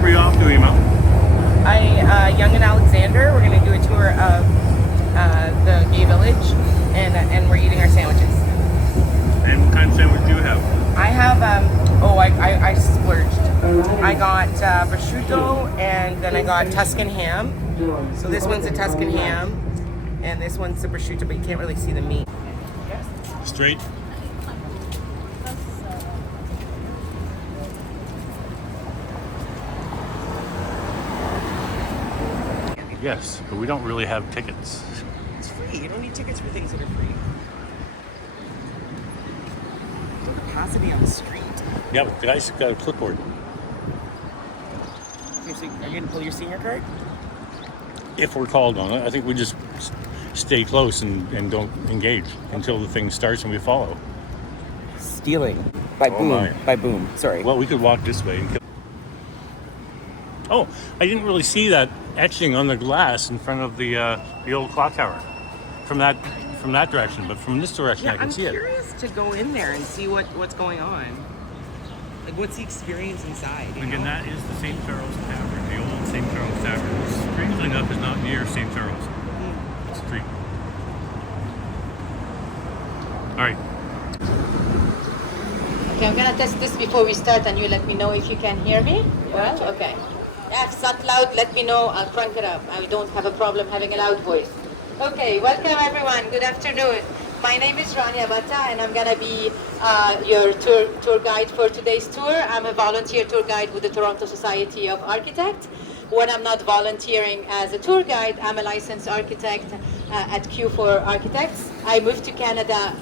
are we off to, Emma? Young and Alexander. We're going to do a tour of the gay village, and we're eating our sandwiches. And what kind of sandwich do you have? I have I splurged. I got prosciutto, and then I got Tuscan ham. So this one's a Tuscan ham, and this one's the prosciutto, but you can't really see the meat. Straight. Yes, but we don't really have tickets. It's free. You don't need tickets for things that are free. No capacity on the street. Yeah, but the guy's got a clipboard. Okay, so are you going to pull your senior card? If we're called on it, I think we just stay close and don't engage until the thing starts and we follow. Stealing. By Oh boom. my. By boom. Sorry. Well, we could walk this way. Oh, I didn't really see that etching on the glass in front of the old clock tower from that direction, but from this direction I can I'm see it. curious to go in there and see what's going on. Like, what's the experience inside? You Again, know? that is the St. Charles Tavern, the old St. Charles Tavern. Strangely enough, is not near St. Charles Street. All right. Okay, I'm gonna test this before we start, and you let me know if you can hear me. Well, okay. Yeah, if it's not loud, let me know. I'll crank it up. I don't have a problem having a loud voice. Okay, welcome everyone. Good afternoon. My name is Rania Bata, and I'm gonna be your tour guide for today's tour. I'm a volunteer tour guide with the Toronto Society of Architects. When I'm not volunteering as a tour guide, I'm a licensed architect at Q4 Architects. I moved to Canada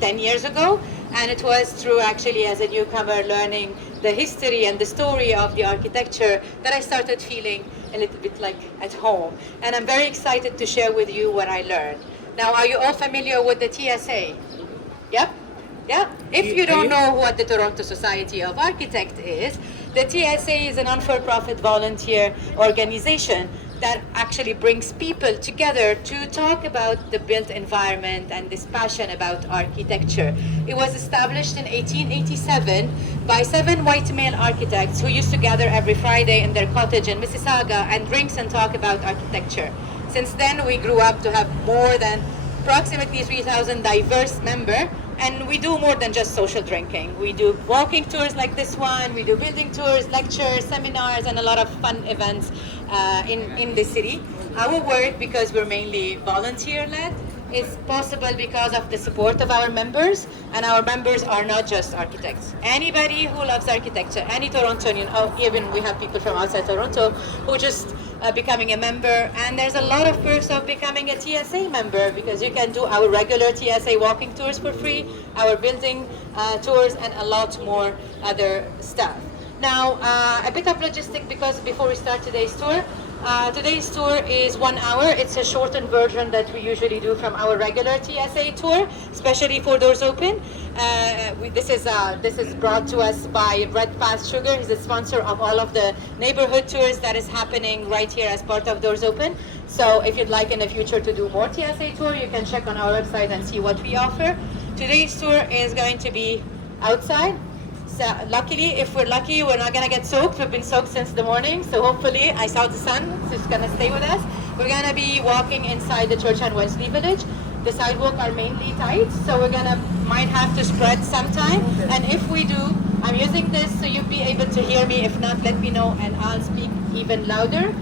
10 years ago, and it was through actually as a newcomer learning the history and the story of the architecture that I started feeling a little bit like at home. And I'm very excited to share with you what I learned. Now, are you all familiar with the TSA? Yep. Yeah. If you don't know what the Toronto Society of Architects is, the TSA is a non-for-profit volunteer organization that actually brings people together to talk about the built environment and this passion about architecture. It was established in 1887 by 7 white male architects who used to gather every Friday in their cottage in Mississauga and drinks and talk about architecture. Since then, we grew up to have more than approximately 3,000 diverse members, and we do more than just social drinking. We do walking tours like this one, we do building tours, lectures, seminars, and a lot of fun events in the city. Our work, because we're mainly volunteer-led, is possible because of the support of our members, and our members are not just architects. Anybody who loves architecture, any Torontonian, even we have people from outside Toronto who just becoming a member, and there's a lot of perks of becoming a TSA member because you can do our regular TSA walking tours for free, our building tours, and a lot more other stuff. Now, a bit of logistic because before we start today's tour is 1 hour. It's a shortened version that we usually do from our regular TSA tour, especially for Doors Open. This is brought to us by Red Fast Sugar. He's a sponsor of all of the neighborhood tours that is happening right here as part of Doors Open. So if you'd like in the future to do more TSA tour, you can check on our website and see what we offer. Today's tour is going to be outside. So luckily, if we're lucky, we're not gonna get soaked. We've been soaked since the morning, so hopefully, I saw the sun, so it's gonna stay with us. We're gonna be walking inside the Church and Wellesley Village. The sidewalks are mainly tight, so might have to spread sometime. And if we do, I'm using this so you'll be able to hear me. If not, let me know and I'll speak even louder.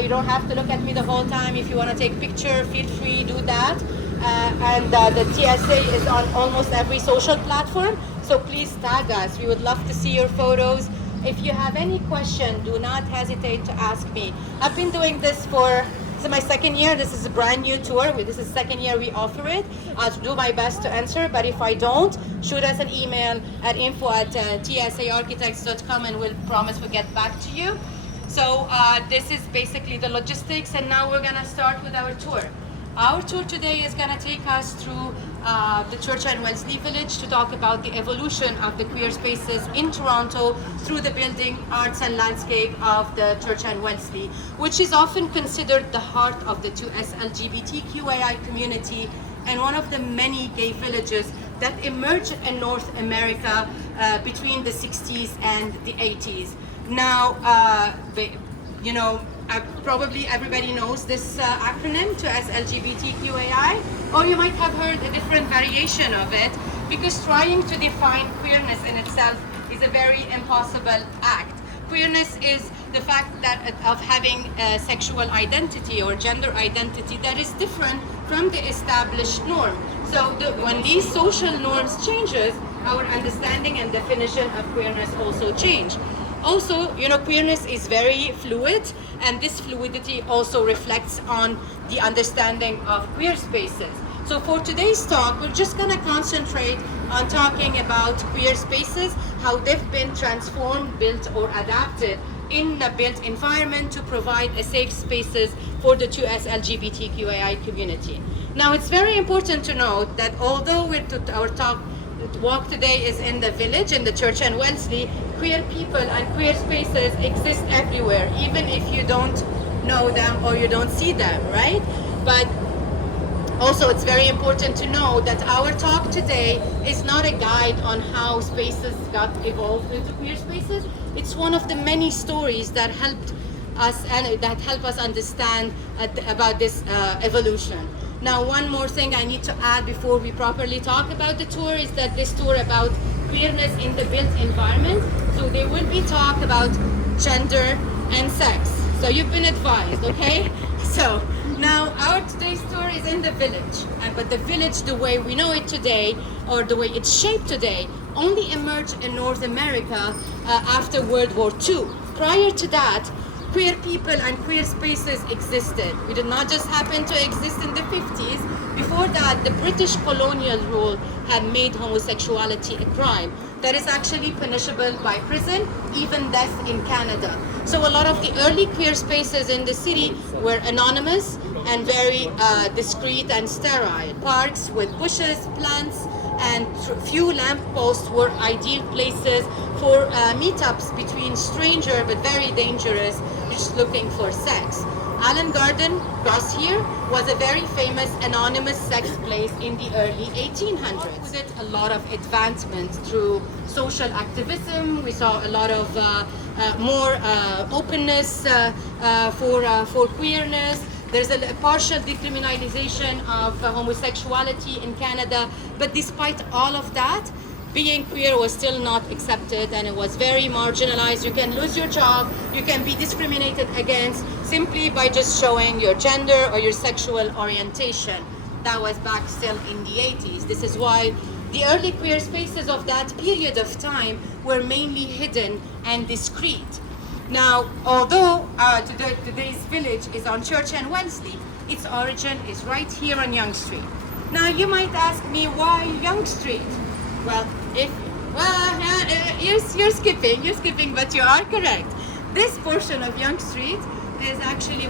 You don't have to look at me the whole time. If you wanna take picture, feel free, do that. The TSA is on almost every social platform. So please tag us. We would love to see your photos. If you have any question, do not hesitate to ask me. I've been doing this this is my second year. This is a brand new tour. This is the second year we offer it. I'll do my best to answer, but if I don't, shoot us an email at info@tsaarchitects.com and we'll promise we'll get back to you. So this is basically the logistics, and now we're gonna start with our tour. Our tour today is going to take us through the Church and Wellesley Village to talk about the evolution of the queer spaces in Toronto through the building, arts and landscape of the Church and Wellesley, which is often considered the heart of the 2S LGBTQAI community and one of the many gay villages that emerged in North America between the 60s and the 80s. Now, you know, probably everybody knows this acronym to LGBTQAI, or you might have heard a different variation of it, because trying to define queerness in itself is a very impossible act. Queerness is the fact that of having a sexual identity or gender identity that is different from the established norm. So when these social norms changes, our understanding and definition of queerness also change. Also, you know, queerness is very fluid, and this fluidity also reflects on the understanding of queer spaces. So for today's talk, we're just going to concentrate on talking about queer spaces, how they've been transformed, built, or adapted in the built environment to provide a safe spaces for the 2S LGBTQAI community. Now, it's very important to note that although our walk today is in the village, in the Church and Wellesley, queer people and queer spaces exist everywhere, even if you don't know them or you don't see them, right? But also, it's very important to know that our talk today is not a guide on how spaces got evolved into queer spaces. It's one of the many stories that helped us and that help us understand about this evolution. Now, one more thing I need to add before we properly talk about the tour is that this tour about queerness in the built environment. So there will be talk about gender and sex. So you've been advised, okay? So now our today's tour is in the village, but the village, the way we know it today, or the way it's shaped today, only emerged in North America after World War II. Prior to that, queer people and queer spaces existed. We did not just happen to exist in the 50s. Before that, the British colonial rule had made homosexuality a crime that is actually punishable by prison, even death in Canada. So a lot of the early queer spaces in the city were anonymous and very discreet and sterile. Parks with bushes, plants, and few lampposts were ideal places for meetups between stranger but very dangerous, just looking for sex. Allen Garden, across here, was a very famous anonymous sex place in the early 1800s. With it, a lot of advancement through social activism. We saw a lot of more openness for queerness. There's a partial decriminalization of homosexuality in Canada, but despite all of that, being queer was still not accepted, and it was very marginalized. You can lose your job, you can be discriminated against simply by just showing your gender or your sexual orientation. That was back still in the 80s. This is why the early queer spaces of that period of time were mainly hidden and discreet. Now, although today's village is on Church and Wellesley, its origin is right here on Yonge Street. Now, you might ask me, why Yonge Street? Well, you're skipping, but you are correct. This portion of Yonge Street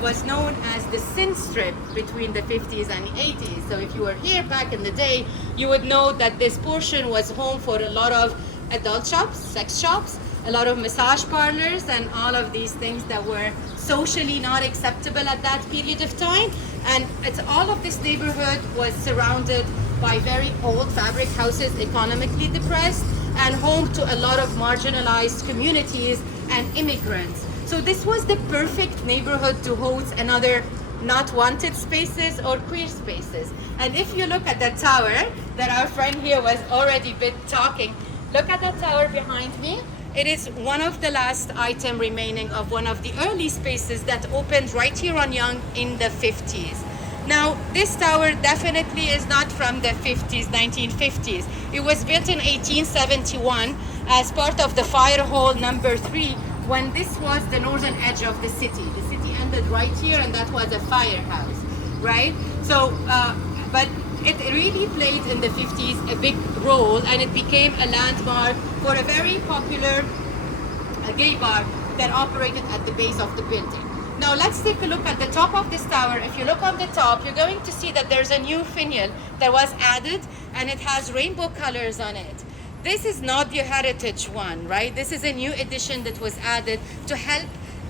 was known as the Sin Strip between the 50s and the 80s. So if you were here back in the day, you would know that this portion was home for a lot of adult shops, sex shops, a lot of massage parlors, and all of these things that were socially not acceptable at that period of time. And all of this neighborhood was surrounded by very old fabric houses, economically depressed, and home to a lot of marginalized communities and immigrants. So this was the perfect neighborhood to host another not wanted spaces or queer spaces. And if you look at that tower that our friend here was already been talking, look at that tower behind me. It is one of the last item remaining of one of the early spaces that opened right here on Yonge in the 50s. Now, this tower definitely is not from the 50s, 1950s. It was built in 1871 as part of the fire hall number 3, when this was the northern edge of the city. The city ended right here, and that was a firehouse, right? So, but it really played in the 50s a big role, and it became a landmark for a very popular gay bar that operated at the base of the building. Now let's take a look at the top of this tower. If you look on the top, you're going to see that there's a new finial that was added, and it has rainbow colors on it. This is not the heritage one, right? This is a new addition that was added to help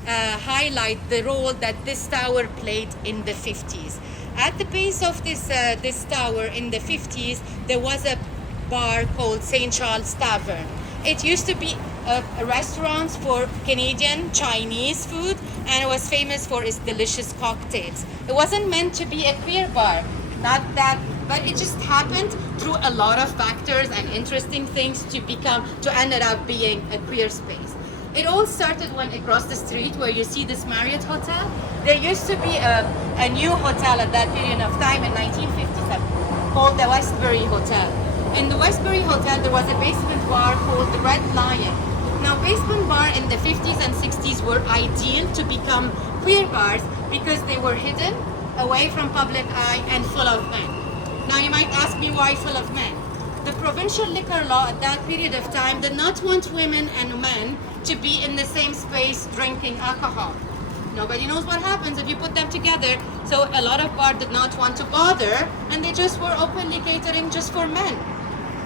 highlight the role that this tower played in the 50s. At the base of this tower in the 50s, there was a bar called St. Charles Tavern. It used to be restaurants for Canadian Chinese food, and it was famous for its delicious cocktails. It wasn't meant to be a queer bar, not that, but it just happened through a lot of factors and interesting things to ended up being a queer space. It all started when across the street where you see this Marriott Hotel, there used to be a new hotel at that period of time in 1957 called the Westbury Hotel. In the Westbury Hotel, there was a basement bar called the Red Lion. Now, basement bar in the 50s and 60s were ideal to become queer bars because they were hidden, away from public eye, and full of men. Now, you might ask me why full of men. The provincial liquor law at that period of time did not want women and men to be in the same space drinking alcohol. Nobody knows what happens if you put them together. So a lot of bars did not want to bother, and they just were openly catering just for men,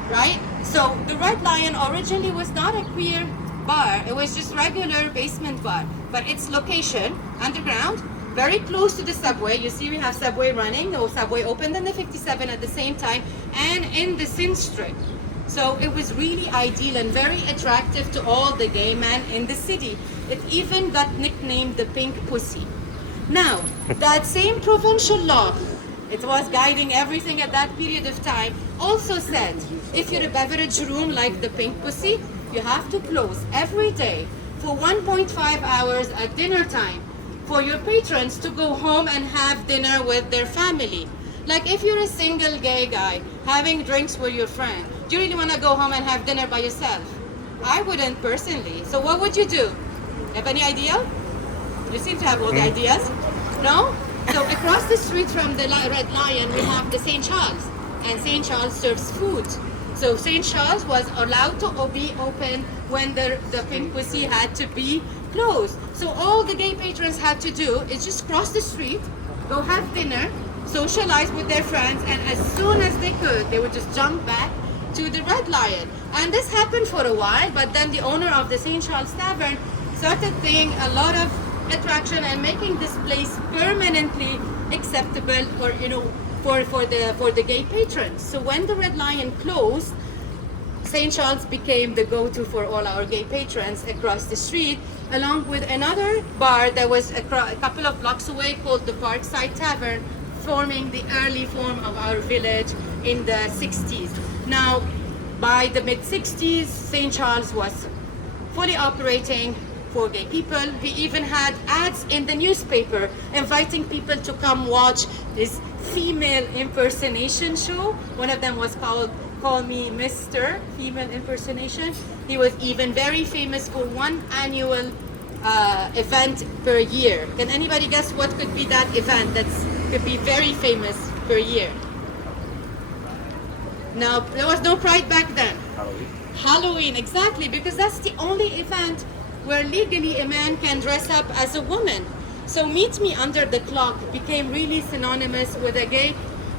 right? So the Red Lion originally was not a queer bar. It was just regular basement bar, but its location, underground, very close to the subway. You see we have subway running. The subway opened in the 57 at the same time, and in the Sin Strip. So it was really ideal and very attractive to all the gay men in the city. It even got nicknamed the Pink Pussy. Now, that same provincial law, it was guiding everything at that period of time, also said, if you're a beverage room like the Pink Pussy, you have to close every day for 1.5 hours at dinner time for your patrons to go home and have dinner with their family. Like if you're a single gay guy having drinks with your friend, do you really want to go home and have dinner by yourself? I wouldn't personally. So what would you do? Have any idea? You seem to have all the ideas. No? So across the street from the Red Lion, we have the St. Charles. And St. Charles serves food. So St. Charles was allowed to be open when the Pink Pussy had to be closed. So all the gay patrons had to do is just cross the street, go have dinner, socialize with their friends, and as soon as they could, they would just jump back to the Red Lion. And this happened for a while, but then the owner of the St. Charles Tavern started seeing a lot of attraction and making this place permanently acceptable for, for the gay patrons. So when the Red Lion closed, St. Charles became the go-to for all our gay patrons across the street, along with another bar that was a couple of blocks away called the Parkside Tavern, forming the early form of our village in the 60s. Now, by the mid-60s, St. Charles was fully operating for gay people. We even had ads in the newspaper inviting people to come watch this female impersonation show. One of them was called Call Me Mr. Female Impersonation. He was even very famous for one annual event per year. Can anybody guess what could be that event that could be very famous per year? Now, there was no Pride back then. Halloween, exactly, because that's the only event where legally a man can dress up as a woman. So Meet Me Under the Clock became really synonymous with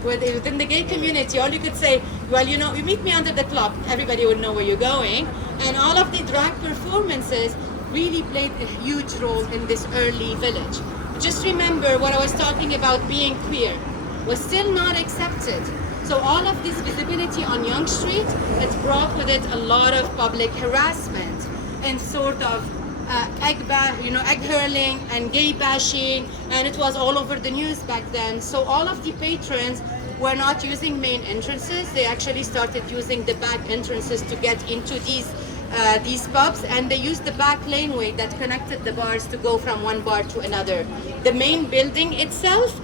within the gay community. All you could say, well, you meet me under the clock, everybody would know where you're going. And all of the drag performances really played a huge role in this early village. Just remember what I was talking about, being queer was still not accepted. So all of this visibility on Yonge Street, it brought with it a lot of public harassment and sort of egg hurling and gay bashing, and it was all over the news back then. So all of the patrons were not using main entrances. They actually started using the back entrances to get into these pubs, and they used the back laneway that connected the bars to go from one bar to another. The main building itself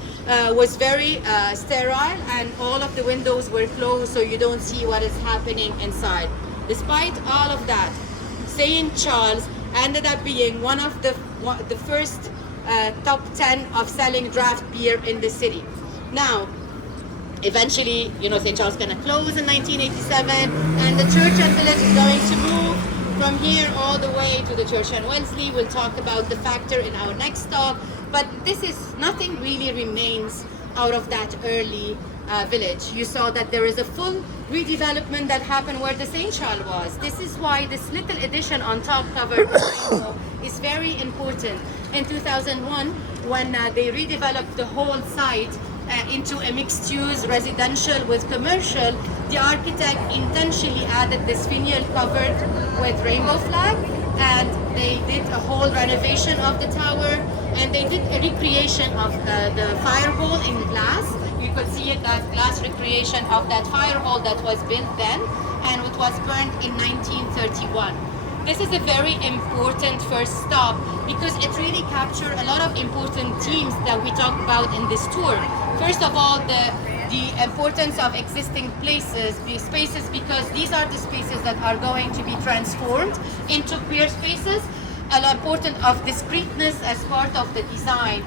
was very sterile, and all of the windows were closed, so you don't see what is happening inside. Despite all of that, St. Charles ended up being one of the first top 10 of selling draft beer in the city. Now, eventually, St. Charles going to close in 1987, and the Church and Village is going to move from here all the way to the Church and Wellesley. We'll talk about the factor in our next talk, but nothing really remains out of that early village. You saw that there is a full redevelopment that happened where the St. Charles was. This is why this little addition on top covered rainbow is very important. In 2001, when they redeveloped the whole site, into a mixed-use residential with commercial, the architect intentionally added this finial covered with rainbow flag, and they did a whole renovation of the tower, and they did a recreation of the fire hall in glass. You could see it as glass recreation of that fire hall that was built then, and it was burned in 1931. This is a very important first stop because it really captured a lot of important themes that we talk about in this tour. First of all, the importance of existing places, these spaces, because these are the spaces that are going to be transformed into queer spaces. A lot important of discreteness as part of the design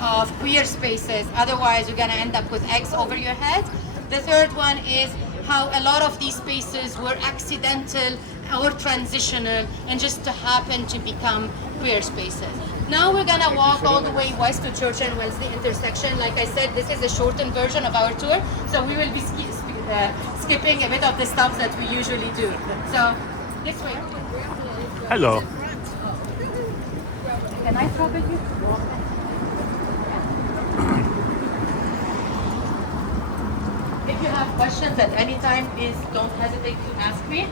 of queer spaces. Otherwise, you're going to end up with eggs over your head. The third one is how a lot of these spaces were accidental or transitional and just to happen to become queer spaces. Now we're gonna walk all the way west to Church and Wellesley intersection. Like I said, this is a shortened version of our tour, so we will be skipping a bit of the stops that we usually do. So this way. Hello. Can I trouble you? If you have questions at any time, please don't hesitate to ask me.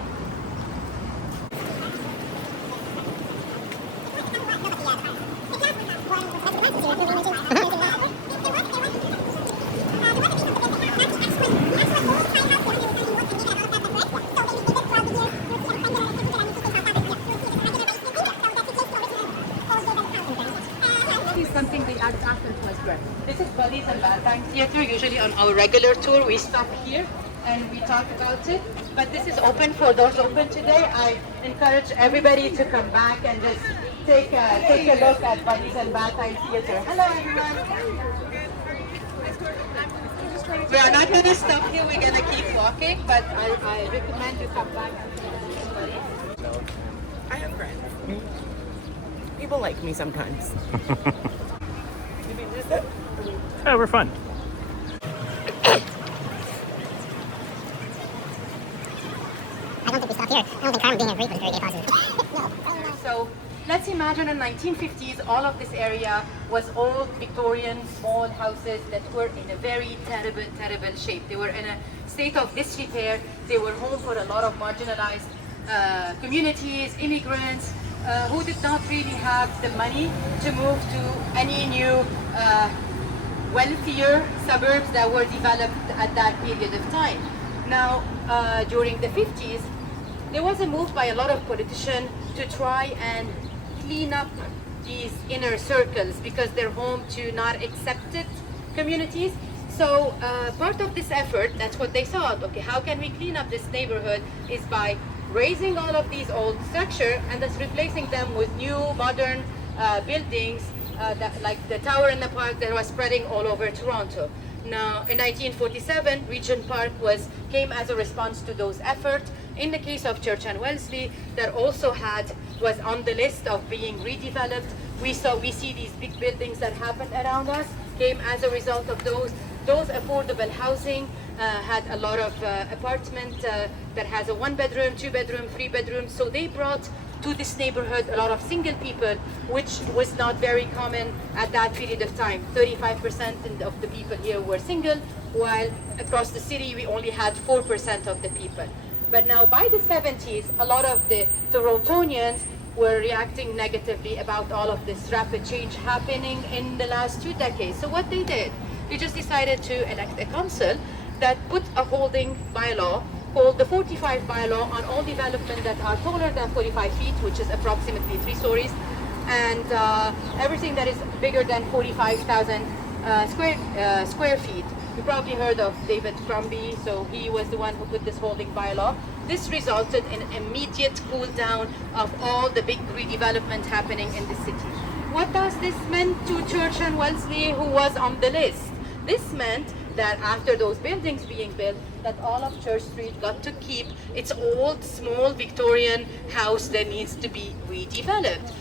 Something we add after it was read. This is Buddies and Valentine Theater. Usually on our regular tour, we stop here and we talk about it. But this is open for those open today. I encourage everybody to come back and just take a look at Buddies and Valentine Theater. Hello, everyone. We are not going to stop here. We're going to keep walking, but I recommend you come back. I have friends. People like me sometimes. Yeah, we're fun. I don't think we stopped here. I don't think Carmen being here was very gay positive. So let's imagine in 1950s, all of this area was old Victorian small houses that were in a very terrible shape. They were in a state of disrepair. They were home for a lot of marginalized communities, immigrants, who did not really have the money to move to any new wealthier suburbs that were developed at that period of time. Now, during the 50s, there was a move by a lot of politicians to try and clean up these inner circles because they're home to not accepted communities. So part of this effort, that's what they thought, okay, how can we clean up this neighborhood is by raising all of these old structures and thus replacing them with new modern buildings like the tower in the park that was spreading all over Toronto. Now, in 1947, Regent Park came as a response to those efforts. In the case of Church and Wellesley, that also was on the list of being redeveloped. We see these big buildings that happened around us came as a result of those. Those affordable housing had a lot of apartment that has a 1-bedroom, 2-bedroom, 3-bedroom. So they brought to this neighborhood a lot of single people, which was not very common at that period of time. 35% of the people here were single, while across the city we only had 4% of the people. But now by the 70s, a lot of the Torontonians were reacting negatively about all of this rapid change happening in the last 2 decades. So what they did, they just decided to elect a council that put a holding bylaw called the 45 bylaw on all development that are taller than 45 feet, which is approximately 3 stories, and everything that is bigger than 45,000 square feet. You probably heard of David Crombie, so he was the one who put this holding bylaw. This resulted in immediate cool down of all the big redevelopment happening in the city. What does this mean to Church and Wellesley, who was on the list? This meant that after those buildings being built, that all of Church Street got to keep its old, small Victorian house that needs to be redeveloped.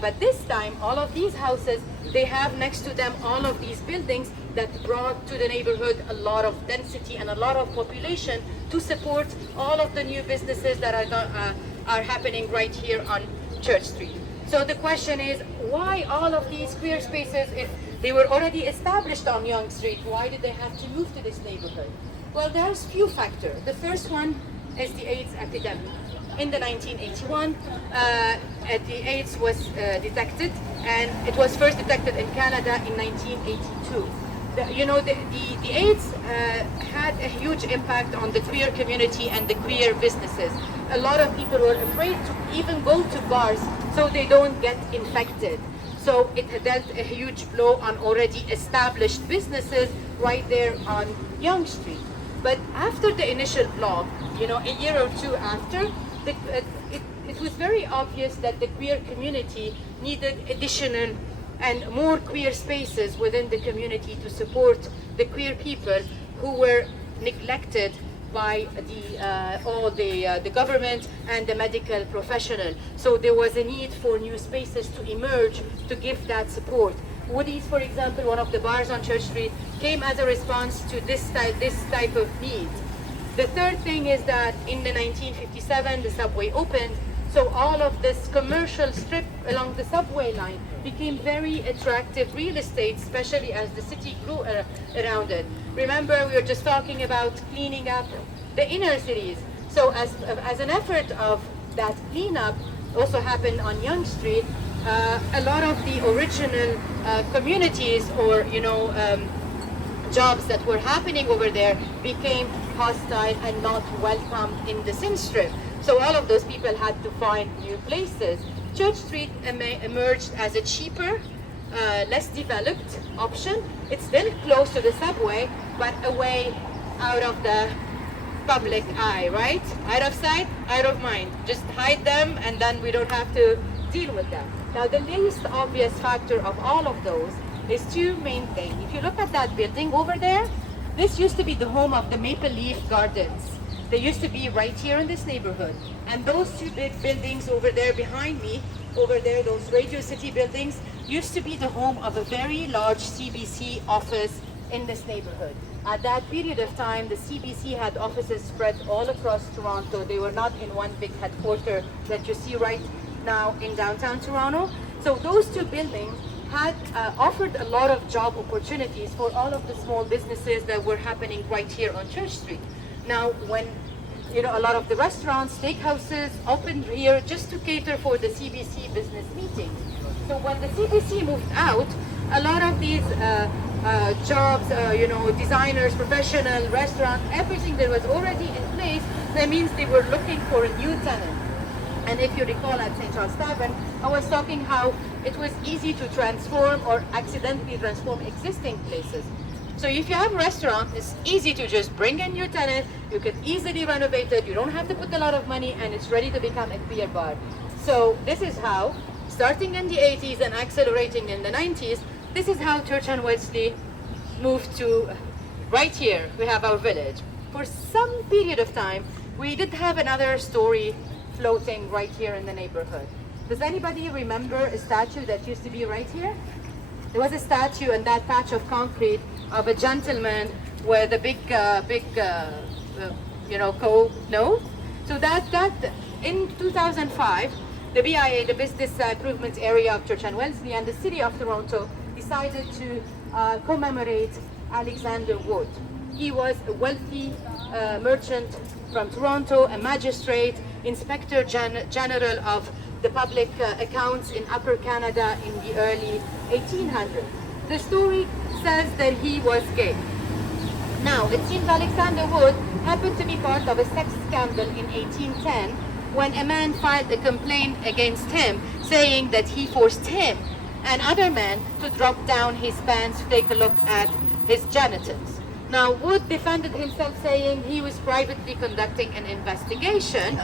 But this time, all of these houses, they have next to them all of these buildings that brought to the neighborhood a lot of density and a lot of population to support all of the new businesses that are happening right here on Church Street. So the question is, why all of these queer spaces, if they were already established on Yonge Street, why did they have to move to this neighborhood? Well, there's few factors. The first one is the AIDS epidemic. In the 1981, the AIDS was detected, and it was first detected in Canada in 1982. The AIDS had a huge impact on the queer community and the queer businesses. A lot of people were afraid to even go to bars so they don't get infected. So it dealt a huge blow on already established businesses right there on Yonge Street. But after the initial blow, a year or two after, it was very obvious that the queer community needed additional and more queer spaces within the community to support the queer people who were neglected by the government and the medical professional. So there was a need for new spaces to emerge to give that support. Woody's, for example, one of the bars on Church Street, came as a response to this type of need. The third thing is that in the 1957, the subway opened, so all of this commercial strip along the subway line became very attractive real estate, especially as the city grew around it. Remember, we were just talking about cleaning up the inner cities. So as an effort of that cleanup also happened on Yonge Street, a lot of the original communities or jobs that were happening over there became hostile and not welcome in the Sin Strip. So all of those people had to find new places. Church Street emerged as a cheaper, less developed option. It's still close to the subway, but away out of the public eye, right? Out of sight, out of mind. Just hide them and then we don't have to deal with them. Now the least obvious factor of all of those is two main things. If you look at that building over there, this used to be the home of the Maple Leaf Gardens. They used to be right here in this neighborhood. And those two big buildings over there behind me, over there, those Radio City buildings, used to be the home of a very large CBC office in this neighborhood. At that period of time, the CBC had offices spread all across Toronto. They were not in one big headquarters that you see right now in downtown Toronto. So those two buildings had offered a lot of job opportunities for all of the small businesses that were happening right here on Church Street. Now, when a lot of the restaurants, steakhouses opened here just to cater for the CBC business meetings. So when the CBC moved out, a lot of these jobs, designers, professional, restaurants, everything that was already in place, that means they were looking for a new tenant. And if you recall at St. Charles Tavern, I was talking how it was easy to transform or accidentally transform existing places. So if you have a restaurant, it's easy to just bring in your tenant, you can easily renovate it, you don't have to put a lot of money, and it's ready to become a queer bar. So this is how, starting in the 80s and accelerating in the 90s, this is how Church and Wesley moved to right here. We have our village. For some period of time, we did have another story floating right here in the neighborhood. Does anybody remember a statue that used to be right here? There was a statue in that patch of concrete of a gentleman with a big coat. No? So that in 2005, the BIA, the Business Improvement Area of Church and Wellesley, and the City of Toronto decided to commemorate Alexander Wood. He was a wealthy merchant from Toronto, a magistrate, Inspector General of the public accounts in Upper Canada in the early 1800s. The story says that he was gay. Now, it seems Alexander Wood happened to be part of a sex scandal in 1810 when a man filed a complaint against him saying that he forced him and other men to drop down his pants to take a look at his genitals. Now, Wood defended himself saying he was privately conducting an investigation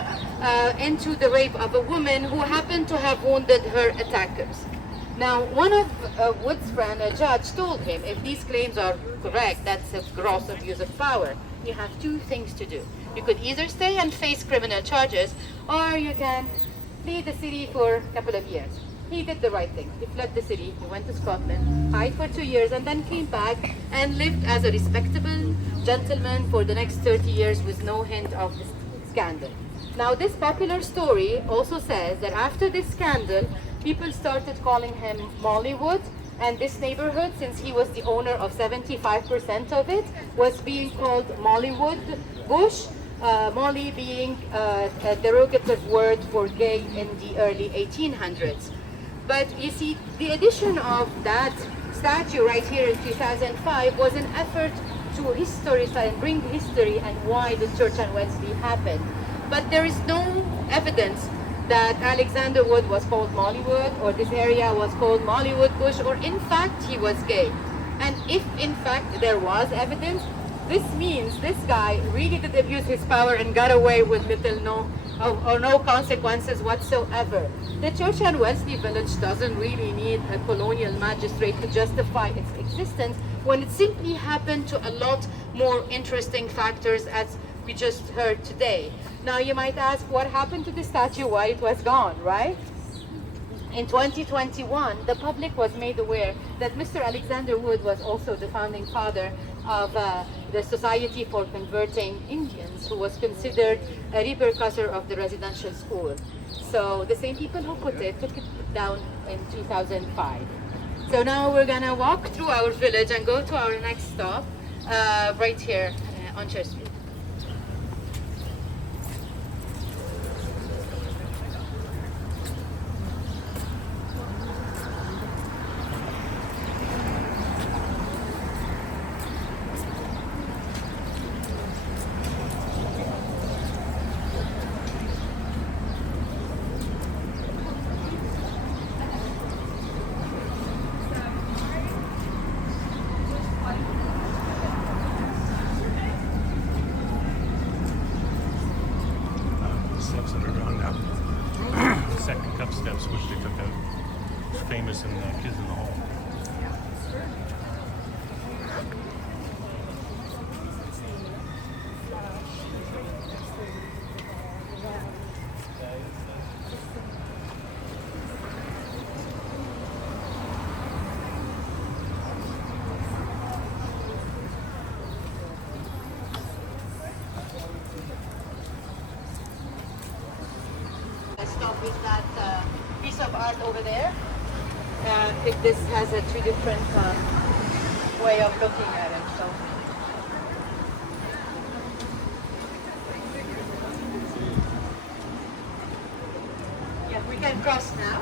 into the rape of a woman who happened to have wounded her attackers. Now, one of Wood's friends, a judge, told him if these claims are correct, that's a gross abuse of power. You have two things to do. You could either stay and face criminal charges, or you can flee the city for a couple of years. He did the right thing. He fled the city, he went to Scotland, hid for 2 years, and then came back and lived as a respectable gentleman for the next 30 years with no hint of the scandal. Now, this popular story also says that after this scandal, people started calling him Mollywood. And this neighborhood, since he was the owner of 75% of it, was being called Mollywood Bush. Molly being a derogative word for gay in the early 1800s. But you see, the addition of that statue right here in 2005 was an effort to historicize and bring history and why the Church and Wesley happened. But there is no evidence that Alexander Wood was called Mollywood, or this area was called Mollywood Bush, or in fact he was gay. And if in fact there was evidence, this means this guy really did abuse his power and got away with little or no consequences whatsoever. The Church and Wesley Village doesn't really need a colonial magistrate to justify its existence when it simply happened to a lot more interesting factors, as we just heard today. Now you might ask, what happened to the statue, why it was gone, right? In 2021, the public was made aware that Mr. Alexander Wood was also the founding father of the Society for Converting Indians, who was considered a repercussor of the residential school. So the same people who put it took it down in 2005. So now we're gonna walk through our village and go to our next stop, right here on Church Street. Steps that are gone now. The second cup steps, which they took out, famous in Kids in the Hall. Stop with that piece of art over there. If this has a two different way of looking at it. So. Yeah, we can cross now.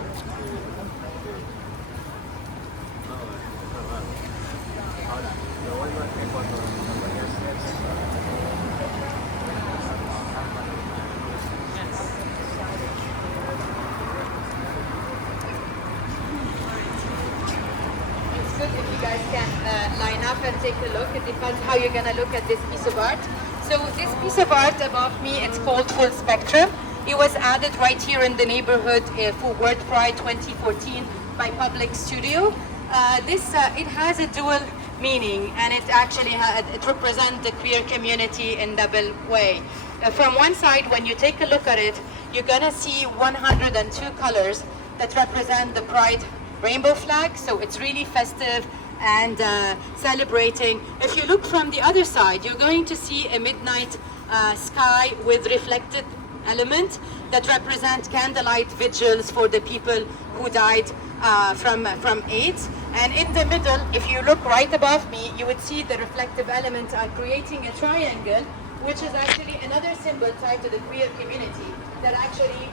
Good if you guys can line up and take a look. It depends how you're going to look at this piece of art. So this piece of art above me, it's called Full Spectrum. It was added right here in the neighborhood for Word Pride 2014 by Public Studio. It has a dual meaning, and it actually it represents the queer community in double way. From one side, when you take a look at it, you're going to see 102 colors that represent the Pride rainbow flag, so it's really festive and celebrating. If you look from the other side, you're going to see a midnight sky with reflected element that represent candlelight vigils for the people who died from AIDS. And in the middle, if you look right above me, you would see the reflective elements are creating a triangle, which is actually another symbol tied to the queer community that actually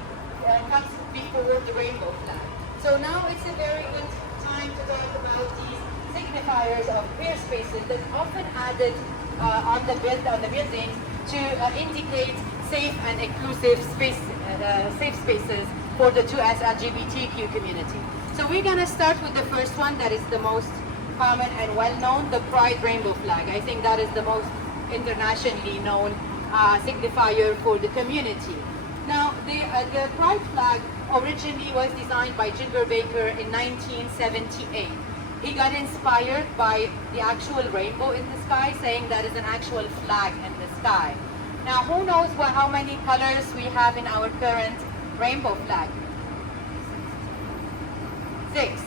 comes before the rainbow flag. So now it's a very good time to talk about these signifiers of queer spaces that often added on the buildings to indicate safe and inclusive safe spaces for the 2S LGBTQ community. So we're gonna start with the first one that is the most common and well-known, the Pride rainbow flag. I think that is the most internationally known signifier for the community. Now, the Pride flag originally was designed by Gilbert Baker in 1978. He got inspired by the actual rainbow in the sky, saying that is an actual flag in the sky. Now, who knows how many colors we have in our current rainbow flag? 6.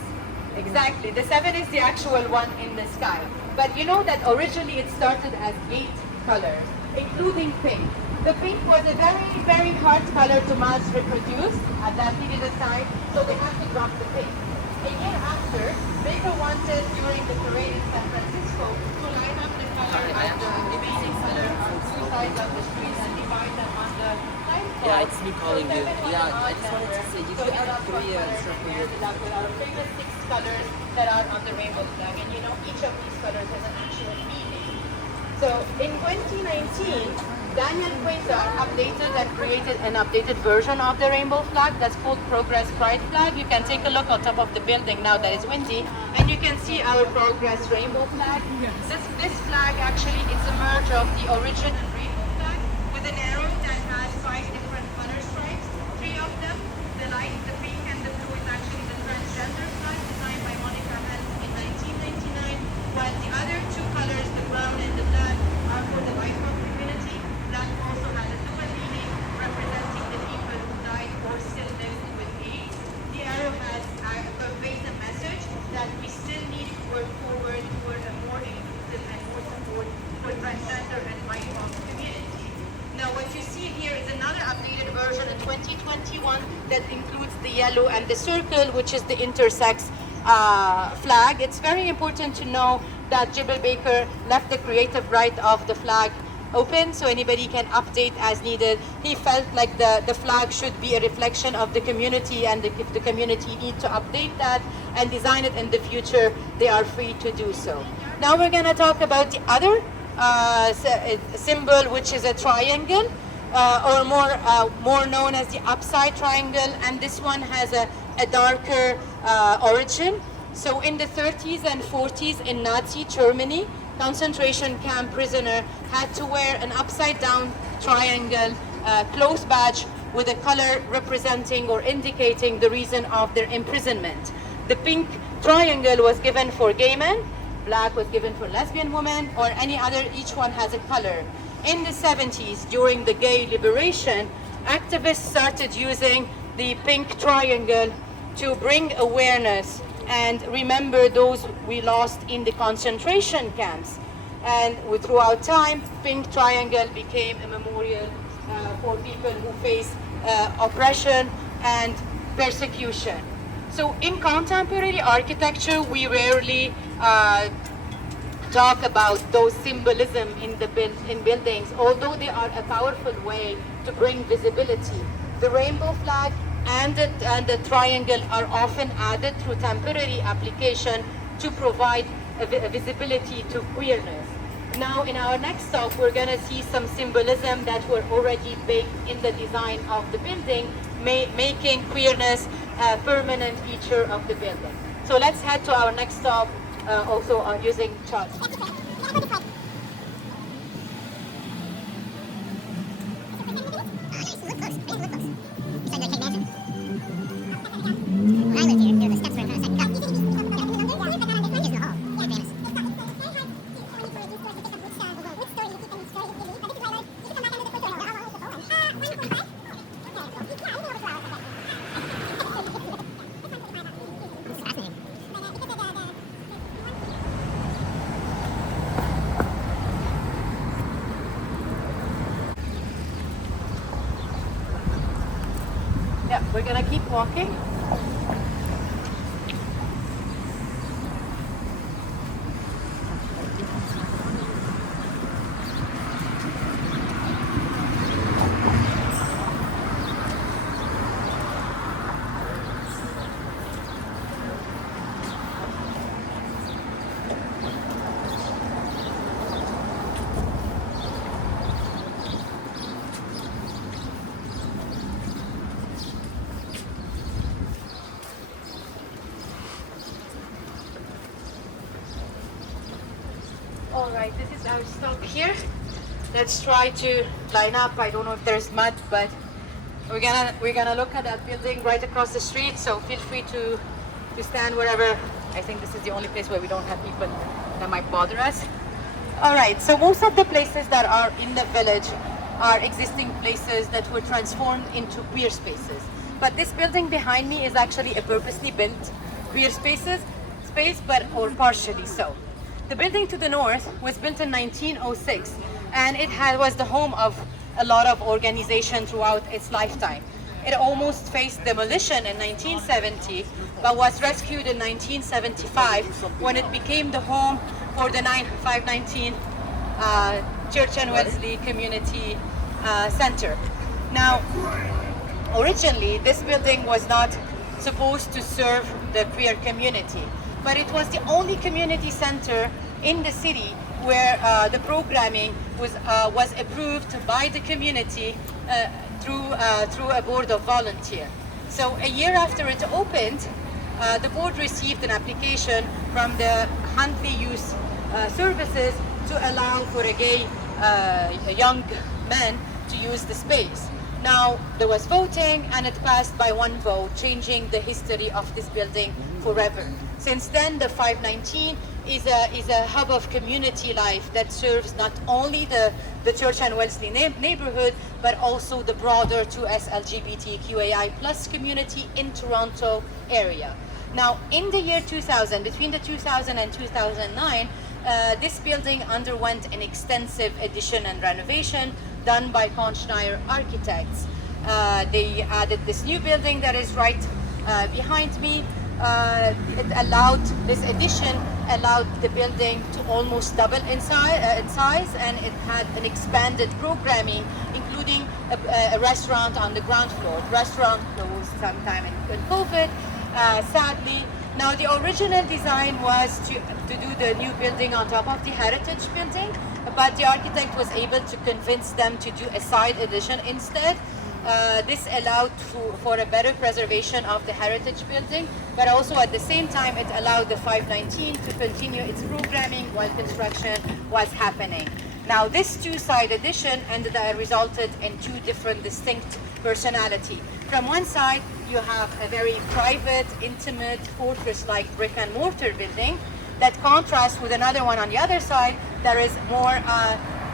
Exactly. The 7 is the actual one in the sky. But you know that originally it started as 8 colors, including pink. The pink was a very, very hard color to mass reproduce at that period of time, so they had to drop the pink. A year after, Baker wanted, during the parade in San Francisco, to line up the color of the remaining color on two sides of the street and divide them on the line. Yeah, it's me calling you. Yeah, I just wanted to say, did you add three circle here? With our famous 6 colors that are on the rainbow flag, and you know each of these colors has an actual meaning. So in 2019, Daniel Quasar updated and created an updated version of the rainbow flag that's called Progress Pride flag. You can take a look on top of the building now that it's windy, and you can see our Progress rainbow flag. This flag actually is a merge of the original rainbow flag with an arrow that has 5 different color stripes. 3 of them, the light, the pink, and the blue, is actually the transgender flag designed by Monica Hans in 1999, while the other 2 colors, the brown and the black, are for the BIPOC community. That also has a dual meaning representing the people who died or still live with AIDS. The arrow has conveys a message that we still need to work forward toward a more inclusive and more support for transgender and BIPOC community. Now what you see here is another updated version in 2021 that includes the yellow and the circle, which is the intersex flag. It's very important to know that Jibril Baker left the creative right of the flag open so anybody can update as needed. He felt like the flag should be a reflection of the community, and if the community need to update that and design it in the future, they are free to do so. Now we're going to talk about the other symbol, which is a triangle, or more known as the upside triangle, and this one has a darker origin. So in the 30s and 40s in Nazi Germany, concentration camp prisoner had to wear an upside down triangle close badge with a color representing or indicating the reason of their imprisonment. The pink triangle was given for gay men, black was given for lesbian women, or any other, each one has a color. In the 70s, during the gay liberation, activists started using the pink triangle to bring awareness and remember those we lost in the concentration camps. And throughout time, pink triangle became a memorial for people who face oppression and persecution. So in contemporary architecture, we rarely talk about those symbolism in buildings, although they are a powerful way to bring visibility. The rainbow flag and the triangle are often added through temporary application to provide a visibility to queerness. Now in our next stop, we're going to see some symbolism that were already baked in the design of the building, making queerness a permanent feature of the building. So let's head to our next stop, also on using charts. Yeah, we're gonna keep walking. All right, this is our stop here. Let's try to line up. I don't know if there's mud, but we're gonna look at that building right across the street. So feel free to stand wherever. I think this is the only place where we don't have people that might bother us. All right. So most of the places that are in the village are existing places that were transformed into queer spaces. But this building behind me is actually a purposely built queer space, but or partially so. The building to the north was built in 1906, and it was the home of a lot of organization throughout its lifetime. It almost faced demolition in 1970, but was rescued in 1975 when it became the home for the 519 Church and Wellesley Community Center. Now, originally, this building was not supposed to serve the queer community, but it was the only community center in the city where the programming was approved by the community through a board of volunteers. So a year after it opened, the board received an application from the Huntley Youth Services to allow for a young man to use the space. Now, there was voting and it passed by one vote, changing the history of this building forever. Since then, the 519 is a hub of community life that serves not only the Church and Wellesley neighborhood, but also the broader 2S LGBTQAI plus community in Toronto area. Now, in the year 2000, between the 2000 and 2009, this building underwent an extensive addition and renovation done by Conch-Schneier Architects. They added this new building that is right behind me. This addition allowed the building to almost double in size, and it had an expanded programming, including a restaurant on the ground floor. The restaurant closed sometime in COVID, sadly. Now, the original design was to do the new building on top of the heritage building, but the architect was able to convince them to do a side addition instead. This allowed for a better preservation of the heritage building, but also at the same time it allowed the 519 to continue its programming while construction was happening. Now, this two-side addition resulted in two different distinct personalities. From one side, you have a very private, intimate, fortress-like brick and mortar building that contrasts with another one on the other side that is more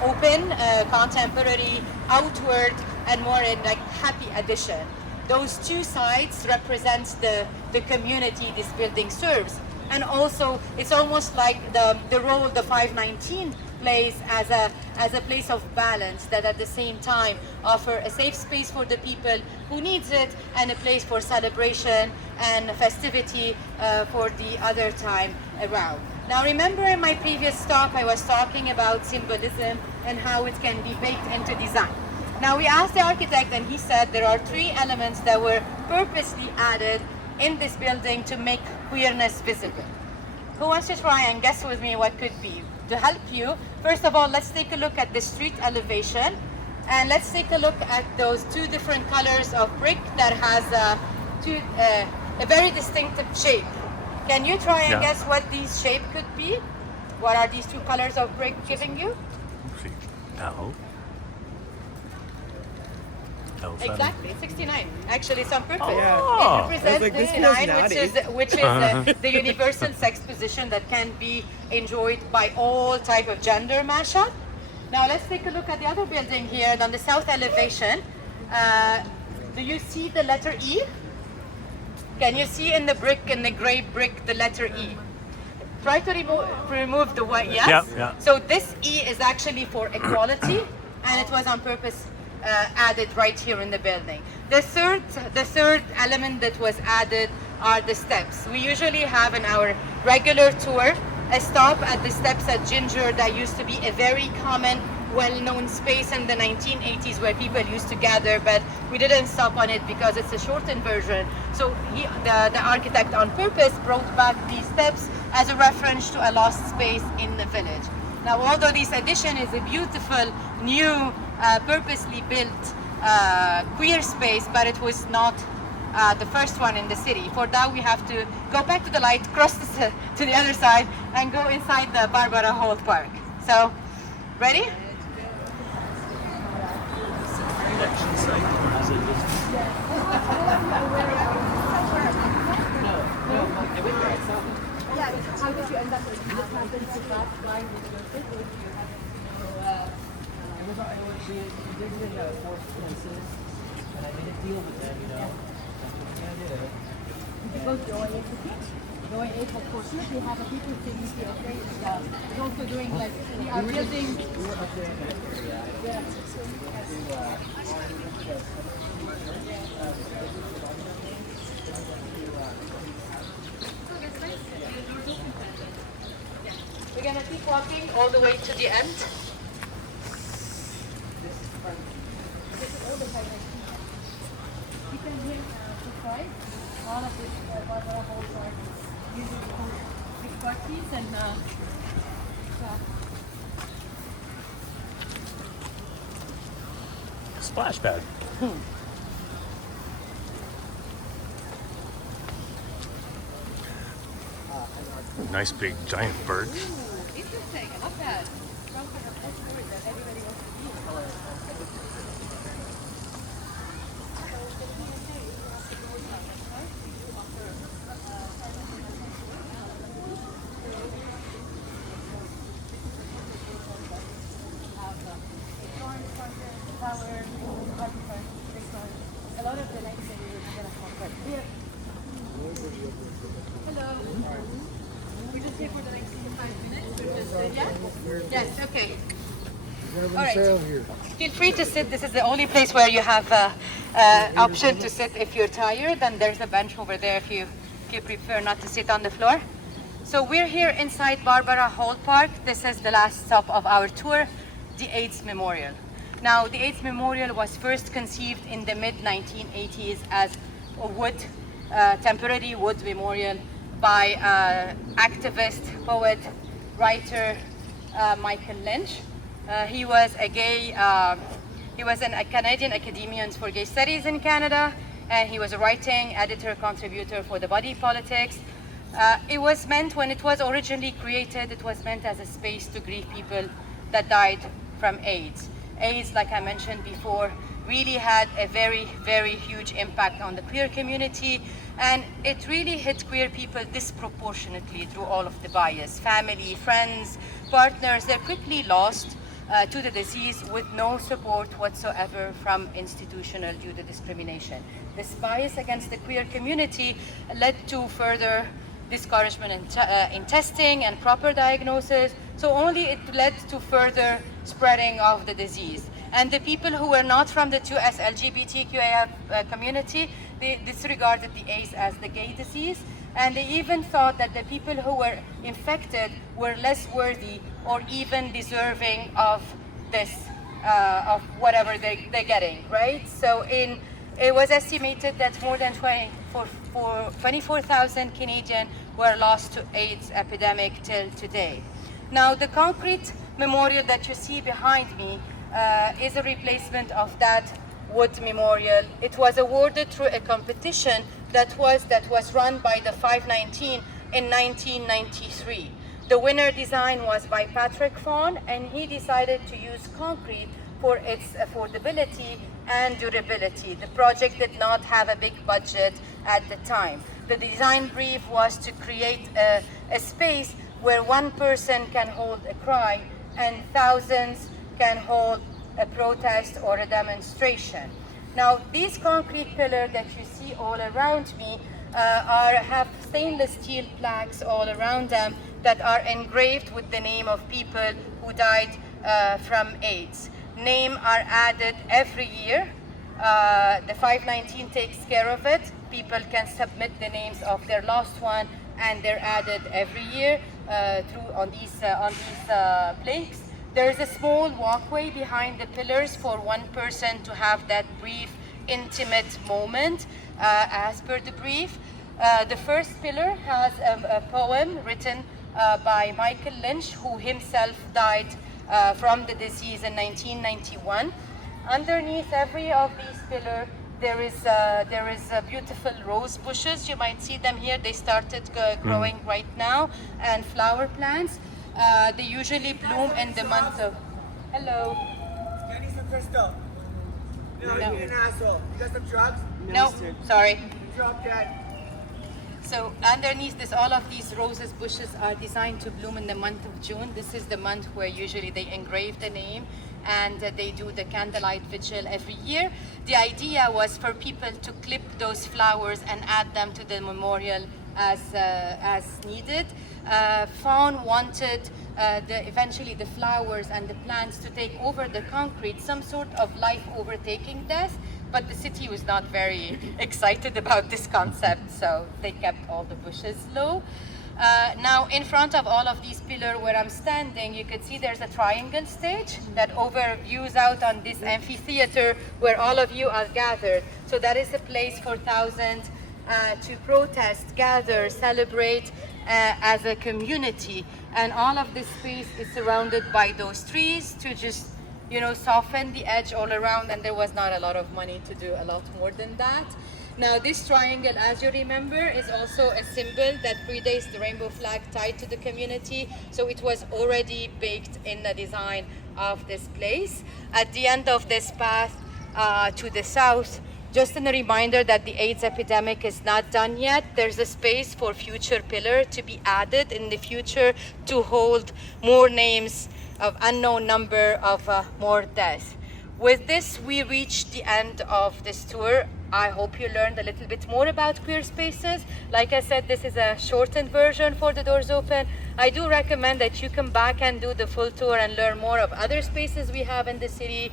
open, contemporary, outward, and more in like happy addition. Those two sides represent the community this building serves. And also, it's almost like the role the 519 plays as a place of balance that at the same time offer a safe space for the people who needs it and a place for celebration and festivity for the other time around. Now, remember in my previous talk I was talking about symbolism and how it can be baked into design. Now, we asked the architect and he said there are three elements that were purposely added in this building to make queerness visible. Who wants to try and guess with me what could be? To help you, first of all, let's take a look at the street elevation, and let's take a look at those two different colors of brick that has a very distinctive shape. Can you try and guess what these shape could be? What are these two colors of brick giving you? L. Exactly, 69. Actually, it's on purpose. Oh. It represents like, the this 69, feels which is the universal sex position that can be enjoyed by all type of gender mashup. Now, let's take a look at the other building here on the south elevation. Do you see the letter E? Can you see in the brick, in the gray brick, the letter E? Try to remove the white, yes? Yeah. So this E is actually for equality, and it was on purpose added right here in the building. The third element that was added are the steps. We usually have in our regular tour a stop at the steps at Ginger that used to be a very common, well-known space in the 1980s where people used to gather, but we didn't stop on it because it's a shortened version. So the architect on purpose brought back these steps as a reference to a lost space in the village. Now, although this addition is a beautiful, new, purposely built queer space, but it was not the first one in the city. For that, we have to go back to the light, cross to the other side, and go inside the Barbara Hall Park. So, ready? How did you end up with this happened so fast? Why did you fit with you? It was originally forced places, and I made a deal with them, you know. Did you both join it? going April for sure. We have a people thing with the We're also doing like we are building. We're gonna keep walking all the way to the end. You can hear the side. All of this Barbara Halls are usually for big parties and Splash pad. Nice big giant bird. Interesting, not bad. A lot of the next day we're gonna contact here. Hello. We're just here for the next 5 minutes. We're just, yeah? Yes, okay. All right. Feel free to sit. This is the only place where you have option to sit if you're tired. And there's a bench over there if you prefer not to sit on the floor. So we're here inside Barbara Hall Park. This is the last stop of our tour, the AIDS Memorial. Now, the AIDS Memorial was first conceived in the mid-1980s as a temporary wood memorial by activist, poet, writer Michael Lynch. He was a Canadian academician for gay studies in Canada, and he was a writing editor, contributor for the Body Politics. It was meant, when it was originally created, it was meant as a space to grieve people that died from AIDS. AIDS, like I mentioned before, really had a very, very huge impact on the queer community, and it really hit queer people disproportionately through all of the bias. Family, friends, partners, they're quickly lost to the disease with no support whatsoever from institutional due to discrimination. This bias against the queer community led to further discouragement in testing and proper diagnosis, so only it led to further spreading of the disease. And the people who were not from the 2S LGBTQIA community, they disregarded the AIDS as the gay disease, and they even thought that the people who were infected were less worthy or even deserving of this, of whatever they're getting, right? So it was estimated that more than 24,000 Canadians were lost to AIDS epidemic till today. Now, the concrete memorial that you see behind me is a replacement of that wood memorial. It was awarded through a competition that was run by the 519 in 1993. The winner design was by Patrick Fawn, and he decided to use concrete for its affordability and durability. The project did not have a big budget at the time. The design brief was to create a space where one person can hold a cry and thousands can hold a protest or a demonstration. Now, these concrete pillars that you see all around me have stainless steel plaques all around them that are engraved with the name of people who died from AIDS. Names are added every year. The 519 takes care of it. People can submit the names of their lost one, and they're added every year on these plaques. There is a small walkway behind the pillars for one person to have that brief, intimate moment as per the brief. The first pillar has a poem written by Michael Lynch, who himself died from the disease in 1991. Underneath every of these pillars, there is beautiful rose bushes. You might see them here. They started growing right now, and flower plants. They usually bloom in the month of... Hello. I need some crystal. No, No. you're an asshole. You got some drugs? No, sorry. Drop that. So underneath this, all of these roses bushes are designed to bloom in the month of June. This is the month where usually they engrave the name, and they do the candlelight vigil every year. The idea was for people to clip those flowers and add them to the memorial as needed. Fawn wanted eventually the flowers and the plants to take over the concrete, some sort of life overtaking death, but the city was not very excited about this concept, so they kept all the bushes low. Now, in front of all of these pillars where I'm standing, you can see there's a triangle stage that overviews out on this amphitheater where all of you are gathered. So that is a place for thousands to protest, gather, celebrate as a community. And all of this space is surrounded by those trees to just, you know, soften the edge all around, and there was not a lot of money to do a lot more than that. Now this triangle, as you remember, is also a symbol that predates the rainbow flag tied to the community, so it was already baked in the design of this place. At the end of this path to the south, just a reminder that the AIDS epidemic is not done yet. There's a space for future pillar to be added in the future to hold more names of unknown number of more deaths. With this, we reached the end of this tour. I hope you learned a little bit more about queer spaces. Like I said, this is a shortened version for the Doors Open. I do recommend that you come back and do the full tour and learn more of other spaces we have in the city,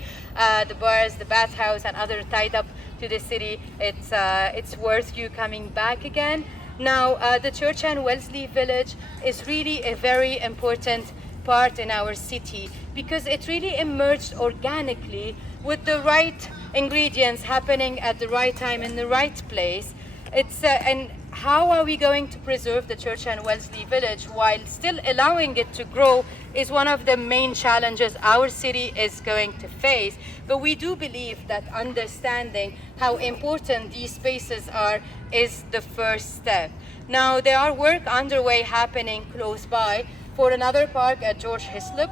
the bars, the bathhouse, and other tied up to the city. It's worth you coming back again. Now, the Church and Wellesley Village is really a very important part in our city because it really emerged organically with the right ingredients happening at the right time in the right place. And how are we going to preserve the Church and Wellesley Village while still allowing it to grow is one of the main challenges our city is going to face. But we do believe that understanding how important these spaces are is the first step. Now, there are work underway happening close by for another park at George Hislop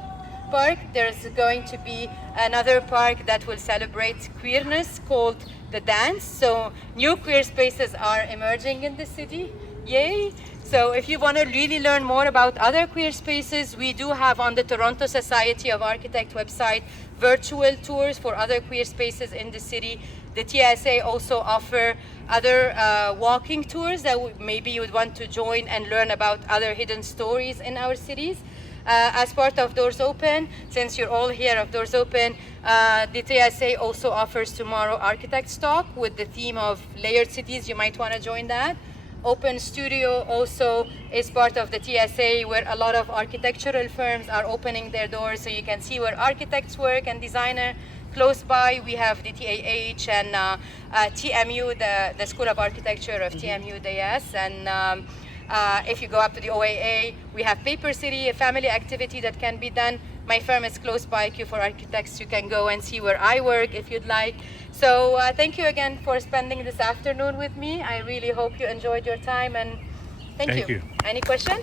Park. There's going to be another park that will celebrate queerness called The Dance. So new queer spaces are emerging in the city. Yay! So if you want to really learn more about other queer spaces, we do have on the Toronto Society of Architects website virtual tours for other queer spaces in the city. The TSA also offer other walking tours that maybe you would want to join and learn about other hidden stories in our cities. As part of Doors Open, since you're all here of Doors Open, the TSA also offers tomorrow Architects Talk with the theme of layered cities. You might want to join that. Open Studio also is part of the TSA, where a lot of architectural firms are opening their doors, so you can see where architects work and designer. Close by, we have the TAH and TMU, the School of Architecture of TMU DS, and if you go up to the OAA, we have Paper City, a family activity that can be done. My firm is close by, Q for Architects. You can go and see where I work if you'd like. So thank you again for spending this afternoon with me. I really hope you enjoyed your time, and thank you. Any question?